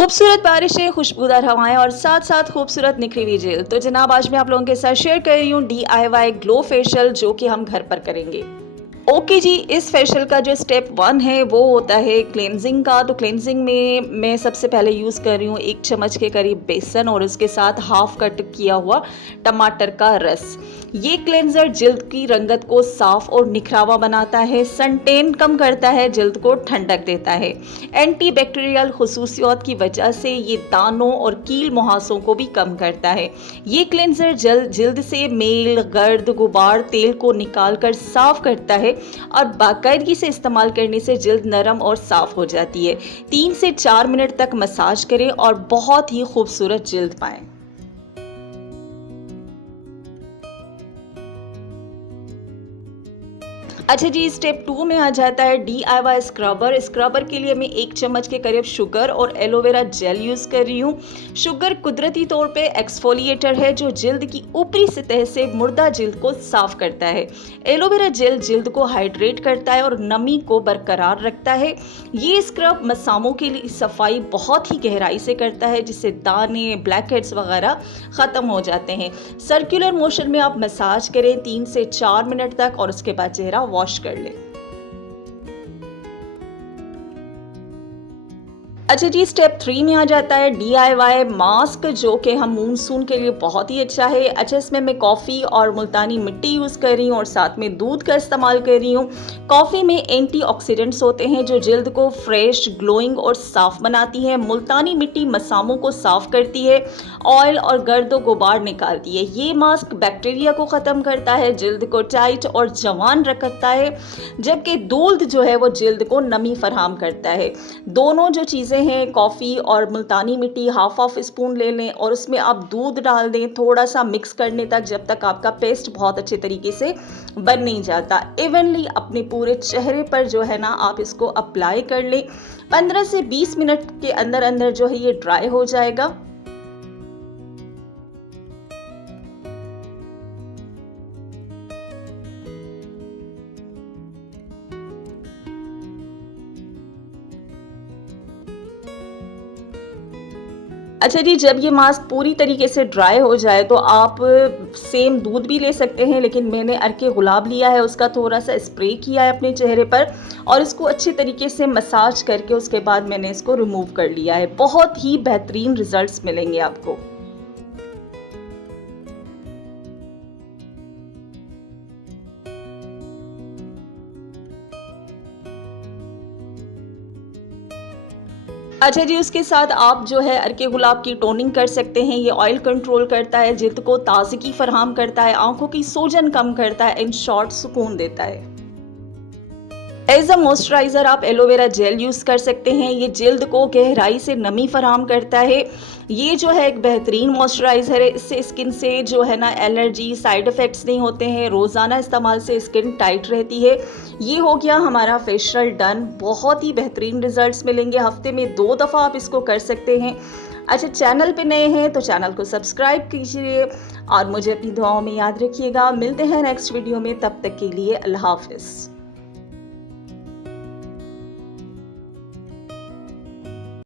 खूबसूरत बारिशें, खुशबूदार हवाएं और साथ साथ खूबसूरत निखरी हुई जेल। तो जनाब आज मैं आप लोगों के साथ शेयर कर रही हूँ DIY ग्लो फेशियल जो कि हम घर पर करेंगे। ओके जी, इस फेशियल का जो स्टेप 1 है वो होता है क्लेंजिंग का। तो क्लेंजिंग में मैं सबसे पहले यूज़ कर रही हूँ 1 चम्मच के करीब बेसन और उसके साथ हाफ कट किया हुआ टमाटर का रस। ये क्लेंजर जिल्द की रंगत को साफ और निखरावा बनाता है, सन टैन कम करता है, जिल्द को ठंडक देता है। एंटी बैक्टीरियल खुसूसियत की वजह से ये दानों और कील मुहासों को भी कम करता है। ये क्लेंजर जिल्द से मेल, गर्द, गुबार, तेल को निकाल कर साफ करता है और बाकायदगी से इस्तेमाल करने से जिल्द नरम और साफ हो जाती है। 3 से 4 मिनट तक मसाज करें और बहुत ही खूबसूरत जिल्द पाएं। अच्छा जी, स्टेप 2 में आ जाता है DIY स्क्रबर। स्क्रबर के लिए मैं 1 चम्मच के करीब शुगर और एलोवेरा जेल यूज़ कर रही हूँ। शुगर कुदरती तौर पे एक्सफोलिएटर है जो जिल्द की ऊपरी सतह से मुर्दा जिल्द को साफ करता है। एलोवेरा जेल जिल्द को हाइड्रेट करता है और नमी को बरकरार रखता है। ये स्क्रब मसामों की सफाई बहुत ही गहराई से करता है जिससे दाने, ब्लैक हेड्स वगैरह ख़त्म हो जाते हैं। सर्कुलर मोशन में आप मसाज करें 3 से 4 मिनट तक और उसके बाद चेहरा वॉश कर लें। अच्छा जी, स्टेप 3 में आ जाता है DIY मास्क जो कि हम मानसून के लिए बहुत ही अच्छा है। अच्छा, इसमें मैं कॉफ़ी और मुल्तानी मिट्टी यूज़ कर रही हूँ और साथ में दूध का इस्तेमाल कर रही हूँ। कॉफ़ी में एंटीऑक्सीडेंट्स होते हैं जो जिल्द को फ्रेश, ग्लोइंग और साफ़ बनाती है। मुल्तानी मिट्टी मसामों को साफ़ करती है, ऑयल और गर्द और गुबार निकालती है। ये मास्क बैक्टीरिया को ख़त्म करता है, जिल्द को टाइट और जवान रखता है, जबकि दूध जो है वो जिल्द को नमी फराहम करता है। दोनों जो चीज़ें हैं, कॉफ़ी और मुल्तानी मिट्टी हाफ स्पून ले लें और उसमें आप दूध डाल दें थोड़ा सा मिक्स करने तक, जब तक आपका पेस्ट बहुत अच्छे तरीके से बन नहीं जाता। इवनली अपने पूरे चेहरे पर जो है ना आप इसको अप्लाई कर लें। 15 से 20 मिनट के अंदर अंदर जो है ये ड्राई हो जाएगा। अच्छा जी, जब ये मास्क पूरी तरीके से ड्राई हो जाए तो आप सेम दूध भी ले सकते हैं, लेकिन मैंने अर्के गुलाब लिया है, उसका थोड़ा सा स्प्रे किया है अपने चेहरे पर और इसको अच्छी तरीके से मसाज करके उसके बाद मैंने इसको रिमूव कर लिया है। बहुत ही बेहतरीन रिजल्ट्स मिलेंगे आपको। अच्छा जी, उसके साथ आप जो है अर्के गुलाब की टोनिंग कर सकते हैं। ये ऑयल कंट्रोल करता है, जिल्द को ताज़गी फराहम करता है, आंखों की सूजन कम करता है, इन शॉर्ट सुकून देता है। एज अ मॉइस्चराइज़र आप एलोवेरा जेल यूज़ कर सकते हैं। ये जिल्द को गहराई से नमी फराहम करता है। ये जो है एक बेहतरीन मॉइस्चराइज़र है, इससे स्किन से जो है ना एलर्जी, साइड इफ़ेक्ट्स नहीं होते हैं। रोज़ाना इस्तेमाल से स्किन टाइट रहती है। ये हो गया हमारा फेशियल डन। बहुत ही बेहतरीन रिजल्ट्स मिलेंगे। हफ्ते में 2 दफ़ा आप इसको कर सकते हैं। अच्छा, चैनल पे नए हैं तो चैनल को सब्सक्राइब कीजिए और मुझे अपनी दुआओं में याद रखिएगा। मिलते हैं नेक्स्ट वीडियो में, तब तक के लिए अल्लाह हाफ़िज़।